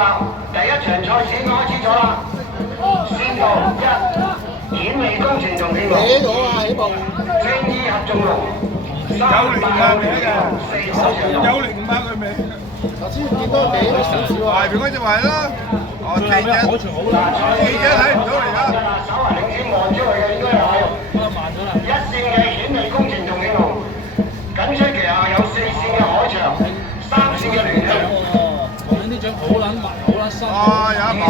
啦，第一場賽事開始咗啦。先導一，顯美工程同天龍。起咗啊，起步。青衣合眾龍。905佢未？頭先見到尾都少少啊。外邊嗰隻位咯。哦，記者睇唔到嚟㗎。稍為領先望出去嘅應該係。一線嘅顯美工程同天龍，緊追其下有4線嘅海翔，3線嘅聯興。呢張好撚密，好撚深。哦，有一把。